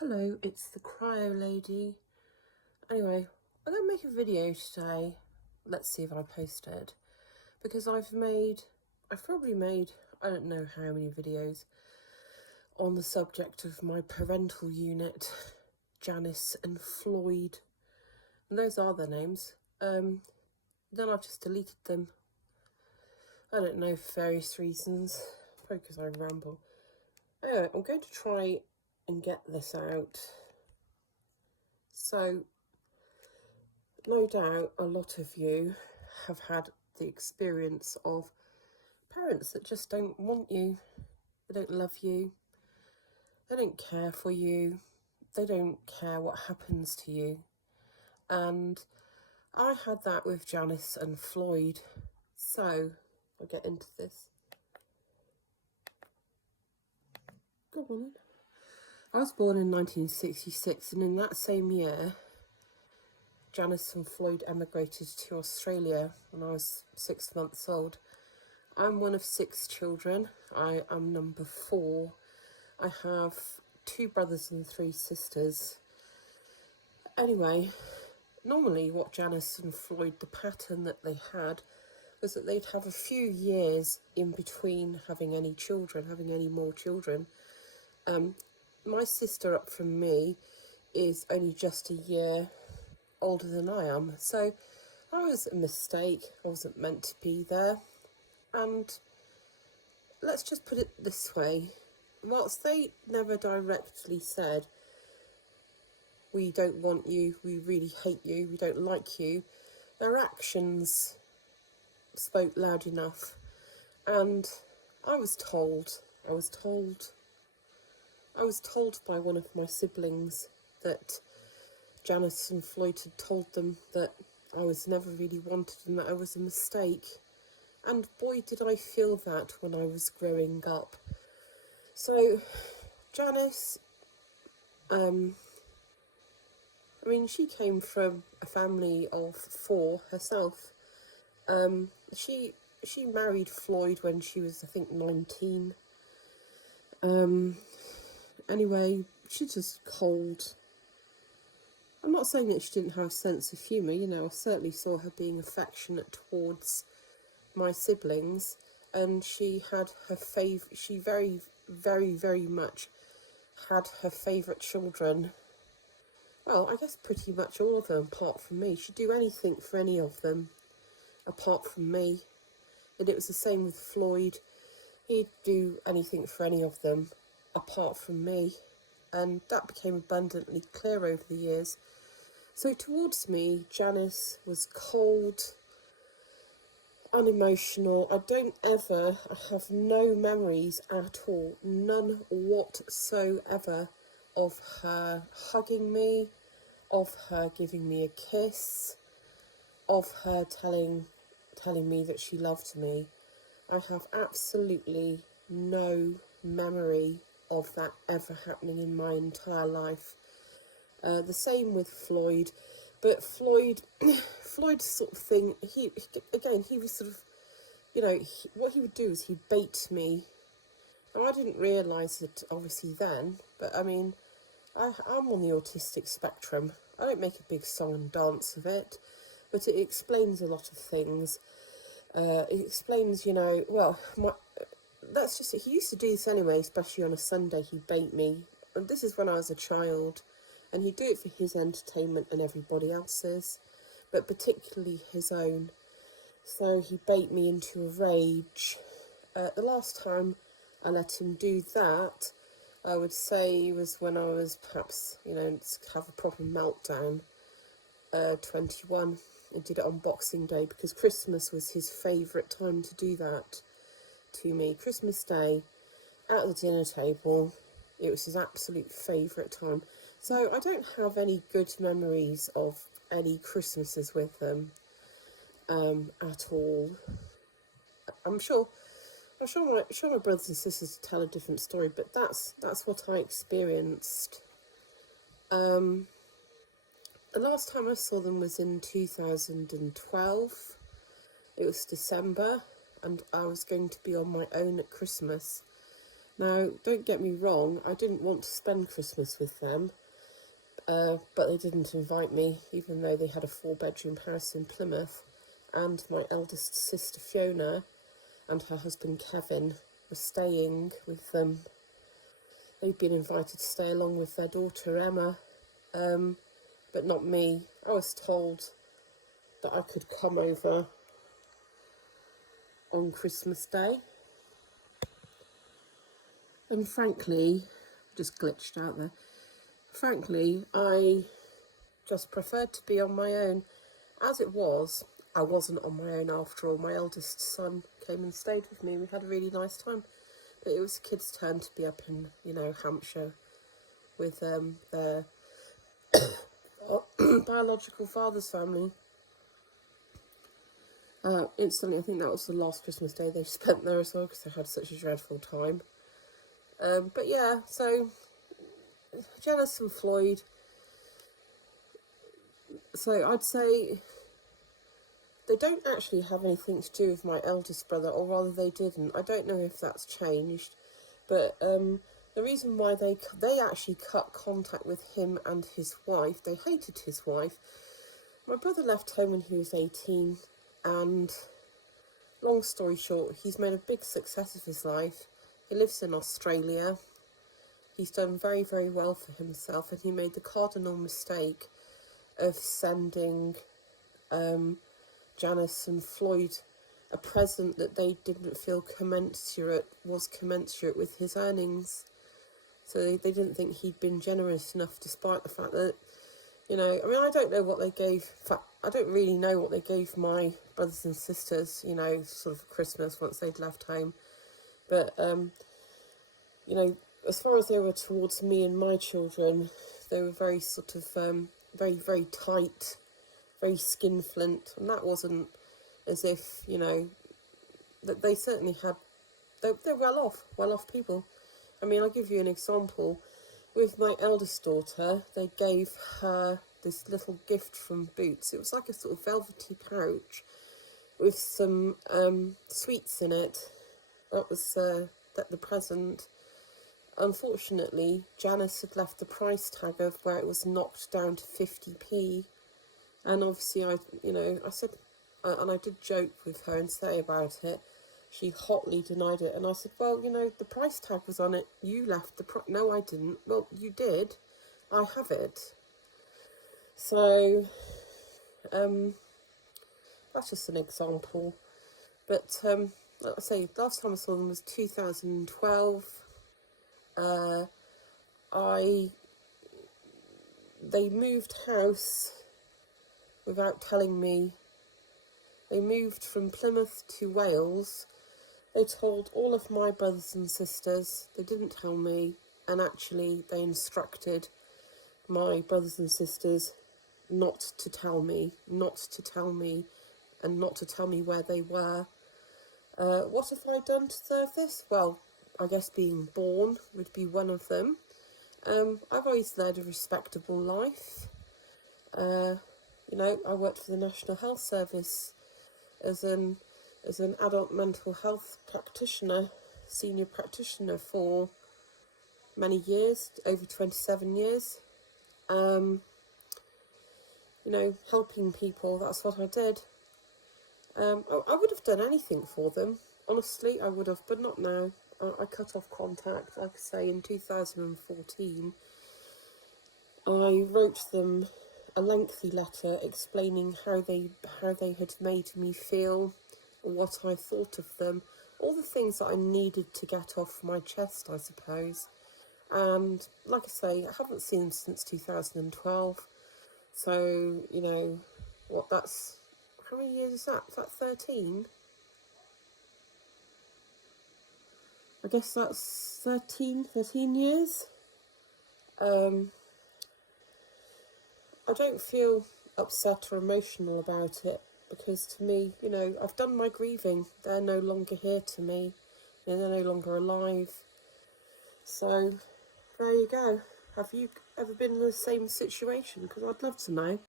Hello, it's the cryo lady. Anyway, I'm going to make a video today. Let's see if I post it. Because I've probably made, I don't know how many videos on the subject of my parental unit, Janis and Floyd. And those are their names. Then I've just deleted them. I don't know, for various reasons. Probably because I ramble. Anyway, I'm going to try and get this out. So, no doubt a lot of you have had the experience of parents that just don't want you, they don't love you, they don't care for you, they don't care what happens to you. And I had that with Janis and Floyd. So, I'll get into this. Go on then. I was born in 1966, and in that same year, Janis and Floyd emigrated to Australia when I was 6 months old. I'm one of 6 children. I am number 4. I have 2 brothers and 3 sisters. Anyway, normally what Janis and Floyd, the pattern that they had, was that they'd have a few years in between having any children, having any more children. My sister up from me is only just a year older than I am, so I was a mistake. I wasn't meant to be there. And let's just put it this way, whilst they never directly said, we don't want you, we really hate you, we don't like you, their actions spoke loud enough. And I was told by one of my siblings that Janis and Floyd had told them that I was never really wanted and that I was a mistake. And boy, did I feel that when I was growing up. So, Janis, she came from a family of 4 herself. She married Floyd when she was, I think, 19. Anyway, she's just cold. I'm not saying that she didn't have a sense of humour, I certainly saw her being affectionate towards my siblings, and she had her she very, very, very much had her favourite children. Well, I guess pretty much all of them, apart from me. She'd do anything for any of them, apart from me. And it was the same with Floyd. He'd do anything for any of them, apart from me. And that became abundantly clear over the years. So towards me, Janis was cold, unemotional. I have no memories at all, none whatsoever, of her hugging me, of her giving me a kiss, of her telling me that she loved me. I have absolutely no memory of that ever happening in my entire life. The same with Floyd, but Floyd's sort of thing, he was sort of, what he would do is he'd bait me. Now, I didn't realise it obviously then, but I'm on the autistic spectrum. I don't make a big song and dance of it, but it explains a lot of things. It explains, that's just it. He used to do this anyway, especially on a Sunday. He'd bait me, and this is when I was a child, and he'd do it for his entertainment and everybody else's, but particularly his own. So he bait me into a rage. The last time I let him do that, I would say, was when I was perhaps, have a proper meltdown, 21. He did it on Boxing Day because Christmas was his favourite time to do that to me. Christmas Day, at the dinner table, it was his absolute favourite time. So I don't have any good memories of any Christmases with them at all. I'm sure my brothers and sisters tell a different story, but that's what I experienced. The last time I saw them was in 2012. It was December, and I was going to be on my own at Christmas. Now, don't get me wrong, I didn't want to spend Christmas with them, but they didn't invite me, even though they had a 4-bedroom house in Plymouth, and my eldest sister Fiona and her husband Kevin were staying with them. They'd been invited to stay along with their daughter Emma, but not me. I was told that I could come over on Christmas Day. And frankly, just glitched out there. Frankly, I just preferred to be on my own. As it was, I wasn't on my own after all. My eldest son came and stayed with me. We had a really nice time. But it was the kids' turn to be up in, Hampshire with their biological father's family. Instantly, I think that was the last Christmas Day they spent there as well, because they had such a dreadful time. But yeah, so Janis and Floyd. So I'd say they don't actually have anything to do with my eldest brother, or rather they didn't. I don't know if that's changed, but the reason why they actually cut contact with him and his wife, they hated his wife. My brother left home when he was 18, and long story short, he's made a big success of his life. He lives in Australia. He's done very, very well for himself, and he made the cardinal mistake of sending Janis and Floyd a present that they didn't feel was commensurate with his earnings. So they didn't think he'd been generous enough, despite the fact that, I don't know what they gave. In fact, I don't really know what they gave my brothers and sisters, sort of Christmas once they'd left home. But, as far as they were towards me and my children, they were very sort of, very, very tight, very skinflint. And that wasn't as if, that they certainly had, they're well off people. I mean, I'll give you an example. With my eldest daughter, they gave her this little gift from Boots. It was like a sort of velvety pouch with some sweets in it. That was the present. Unfortunately, Janis had left the price tag of where it was knocked down to 50p. And obviously, I said, and I did joke with her and say about it. She hotly denied it, and I said, well, the price tag was on it. You left the price. No, I didn't. Well, you did. I have it. So, that's just an example. But, like I say, last time I saw them was 2012. They moved house without telling me. They moved from Plymouth to Wales. They told all of my brothers and sisters. They didn't tell me, and actually they instructed my brothers and sisters not to tell me, and not to tell me where they were. What have I done to deserve this? Well, I guess being born would be one of them. I've always led a respectable life. I worked for the National Health Service as an adult mental health practitioner, senior practitioner for many years, over 27 years. Helping people, that's what I did. I would have done anything for them, honestly, I would have, but not now. I cut off contact, like I say, in 2014. I wrote them a lengthy letter explaining how they had made me feel, what I thought of them, all the things that I needed to get off my chest, I suppose. And like I say, I haven't seen them since 2012. So, how many years is that? Is that 13? I guess that's 13 years. I don't feel upset or emotional about it, because to me, I've done my grieving. They're no longer here to me. They're no longer alive. So, there you go. Have you ever been in the same situation? Because I'd love to know.